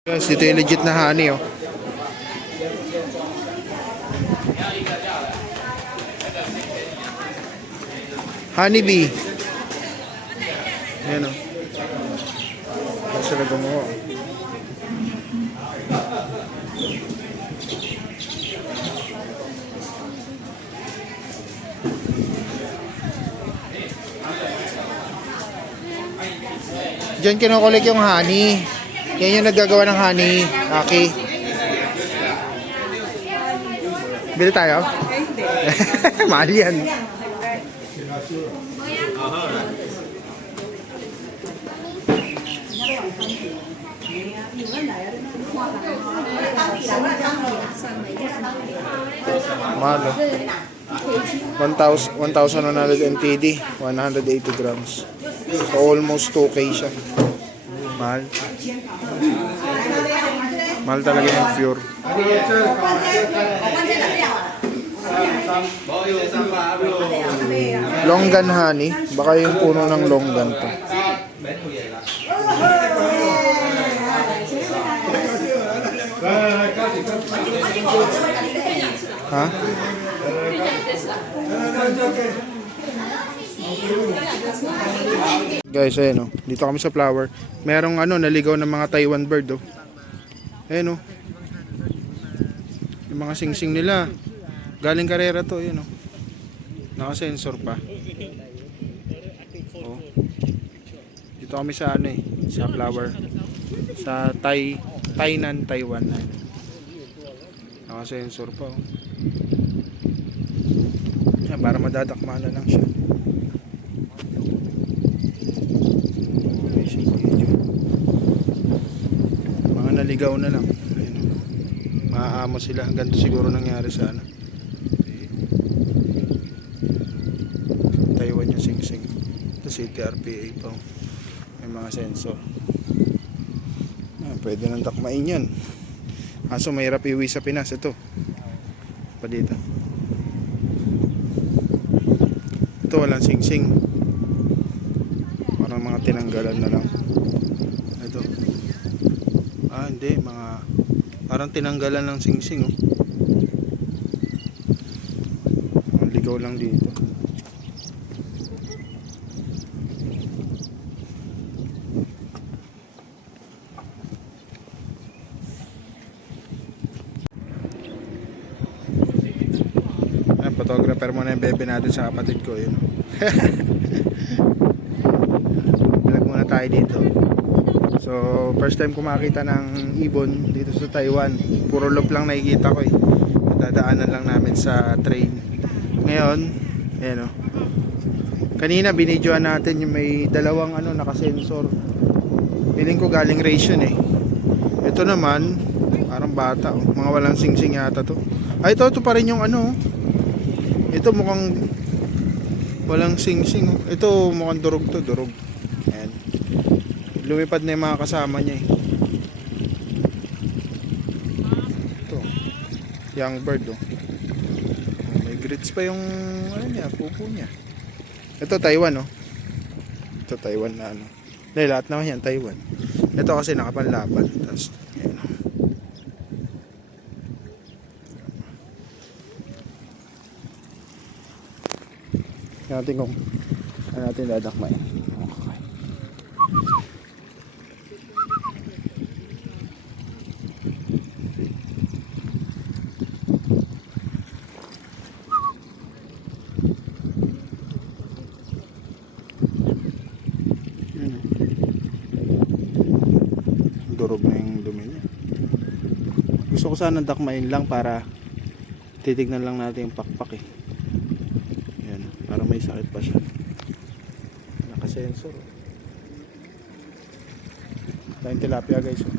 Guys, dito yung legit na honey, oh. Honey bee. Ayan, oh. Ayan sila gumawa. Diyan kinukulik yung honey. Yan yung naggagawa ng honey. Okay. Bili tayo? Mahal yan. Mahal. 1,100 NTD, 180 grams. So almost 2K siya. Mahal. Mahal talaga yung pure. Longgan honey. Baka yung puno ng longgan to. Ha? Guys, ayan, oh. Dito kami sa flower. Merong naligaw ng mga Taiwan bird, oh. Ayan, oh. Yung mga singsing nila. Galing karera to, ayan, oh. Naka-sensor pa. Oh. Dito kami sa sa flower. Sa Tainan, Taiwan. Naka-sensor pa, oh. Yan, para madadakma na lang siya. Mga naligaw na lang. Ayun, maaamo sila. Ganito siguro nangyari sa Taiwan yung singsing. Ito City RPA pa. May mga sensor. Pwede nang dakmain yan. Kaso mahirap iuwi sa Pinas. Ito pa dito. Ito walang singsing. Parang mga tinanggalan na lang. Ito. Hindi, mga parang tinanggalan ng singsing, oh. Ligaw lang dito. Ayan, photographer muna yung bebe natin sa kapatid ko, yun. Vlog muna tayo dito. So, first time ko makita ng ibon dito sa Taiwan. Puro loop lang nakikita ko, eh. Dadaanan lang namin sa train. Ngayon, ayan, oh. Kanina binidyoan natin yung may dalawang nakasensor. Feeling ko galing ration, eh. Ito naman, parang bata, oh. Mga walang singsing yata to. Ito pa rin yung ito mukhang walang singsing, oh. Ito mukhang durog to, durog. Ayan. Lumipad na yung mga kasama niya, eh. Ito, young bird, oh. May grits pa yung pupo niya. Ito Taiwan, oh. Ito Taiwan na lahat naman yan Taiwan. Ito kasi nakapanlaban. Tapos ayan, oh. Natin kung natin dadakmain. Okay. Durog na yung dumi niya. Gusto ko sana dakmain lang para titignan lang natin yung pakpak, eh. Yan, para may sakit pa siya. Nakasensor. Tayong tilapia, guys, oh.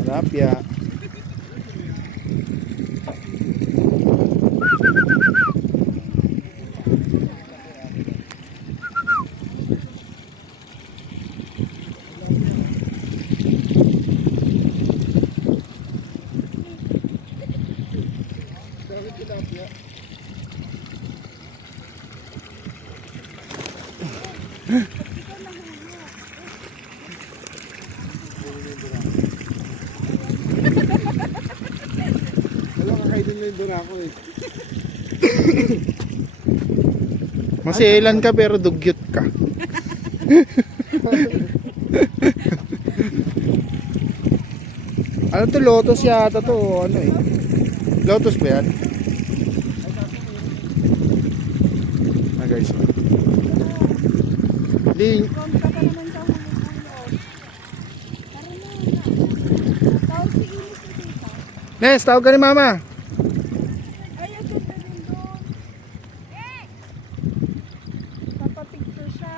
Tilapia. Wala kakain din yung doon ako eh. Masilan ka pero dugyot ka. Ano to, lotus yata to o ano eh. Lotus ba yan? Ah guys. Di, Kontra ka naman sa huli ng loob. Tara na. Tawag si Inis na tita. Nes, tawag ka ni mama. Ay, ang ganda rin doon. Papapicture siya.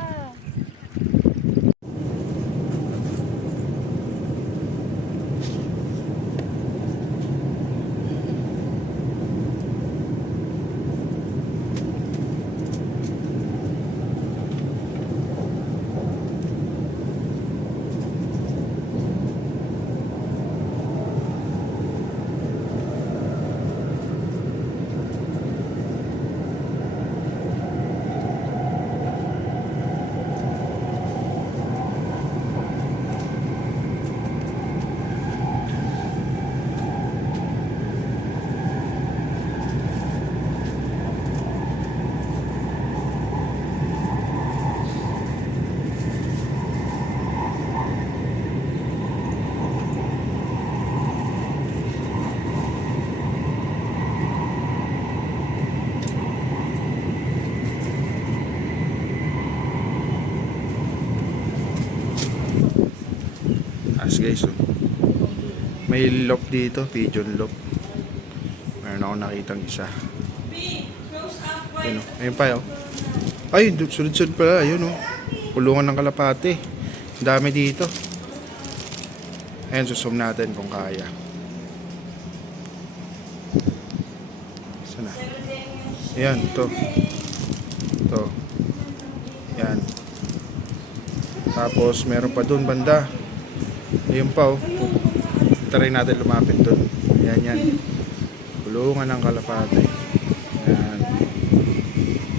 As guys, oh. May lock dito, pigeon lock. Meron ako nakitang isa. Ayun, oh. Ayun pa, oh. Ay, sunod-sunod pala, ayun, oh. Kulungan ng kalapate. Ang dami dito. Ayan, susum natin kung kaya. Sana. Ayan, to. To. Ayan. Tapos, meron pa dun banda. Ayun pa, oh. Try natin lumapit dun. Ayan, yan. Kulungan ng kalapate. Ayan.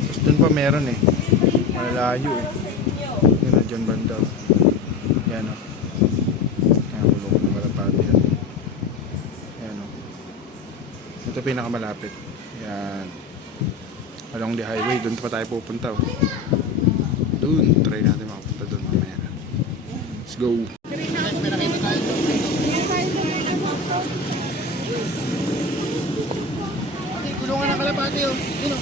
Tapos dun pa meron eh. Malalayo eh. Yun na dyan banda, oh. Ayan, oh. Ayan, kulungan ng kalapate yan. Ayan, oh. Ito pinakamalapit. Ayan. Along the highway, dun pa tayo pupunta, oh. Dun, try natin makapunta dun mamaya. Let's go. Kulungan ng kalapate, oh. Yun, oh.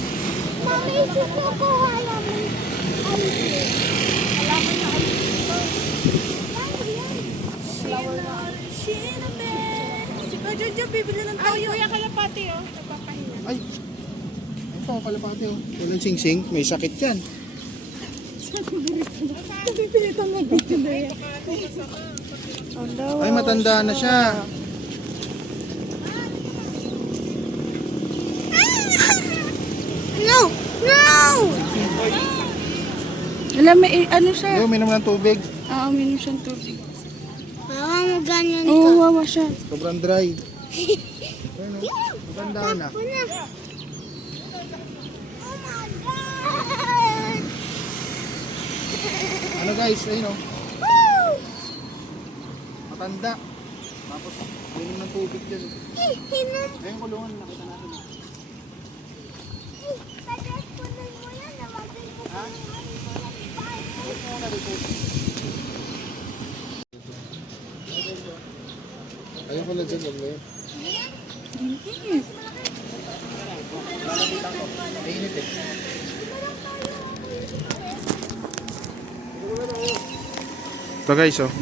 Mami, susukuha namin. Alaman na Si Jojo, bibili ng toyo. Kuya kalapati, oh. Nagpapahinga. Ay! Ito ang kalapate, oh. Walang sing-sing, may sakit yan. Pipilitan mo dito na yan. Ay, matanda na siya. No! No! Alam, may ano siya? Yo, minum ng tubig. Uminom siyang tubig. Parang mo ganyan Oo, wawa siya. Sobrang dry. Ayun, oh. Matanda na. Oh my God! Ano guys, ayun, oh. Matanda. Tapos, minum ng tubig dyan. Hinom. Ayun, kulungan, nakita natin. Pagkakunan mo yan, namagay mo pa yung Ayun pala dyan, wag na yun. Mainit eh. Ito guys, oh.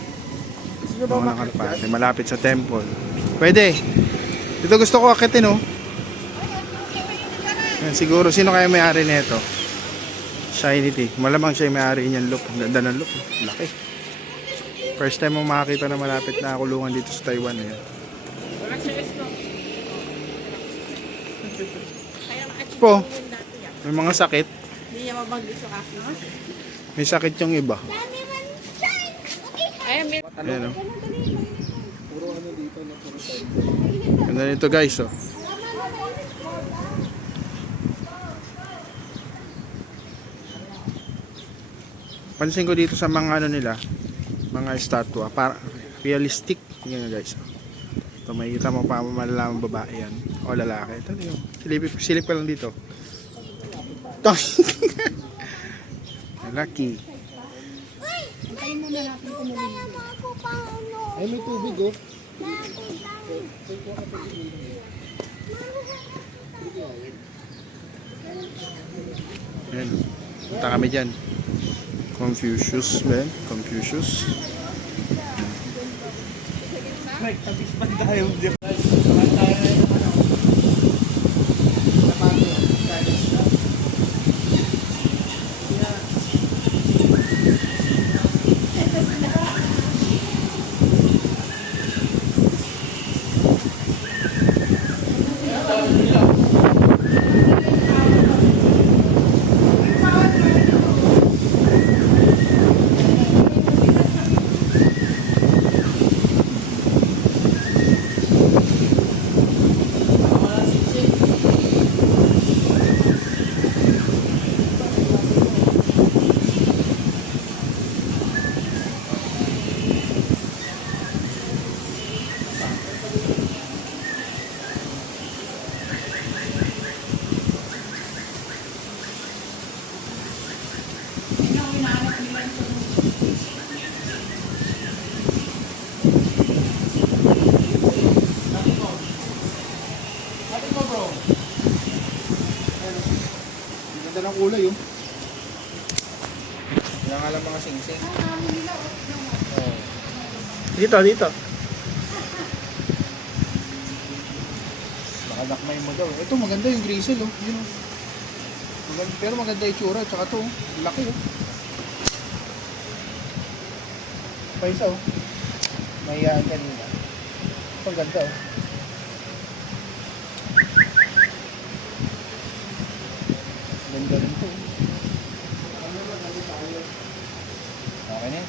Mga nakalapate, malapit sa temple. Pwede. Dito gusto ko akitin, oh. Yan, siguro, sino kaya may-ari nito? Shiny tea. Malamang siya yung may-ari niyan look. Ang ganda ng look. Laki. First time mo makakita na malapit na kulungan dito sa Taiwan. Eh. Po, may mga sakit. Hindi niya mabagay sa akin. May sakit yung iba. Ay, may... Ayan, oh. Ganda nito guys, oh. Pansin ko dito sa mga ano nila, mga estatwa, para realistic. Yan guys. Ito makikita mo pa malalaman babae yan o lalaki. Ito yung silip ka lang dito. Ito. Lalaki. Antayin muna natin kung Kaya mo ako pang ano. Ay, may tubig oh. Bakit lang? Yan. Punta kami dyan. Confucius, man. Confucius. Ganda ng kulay oh. Yan nga lang mga sing-sing. Dito, dito. Baka dakmay mo daw. Ito maganda yung grizzle oh. Yun oh. Maganda, pero maganda yung tsura. Tsaka ito oh. Laki oh. Pa isa oh. Mahiyaan ka nila. Ito ang ganda oh. Ganda rin ito oh. Okay na yan.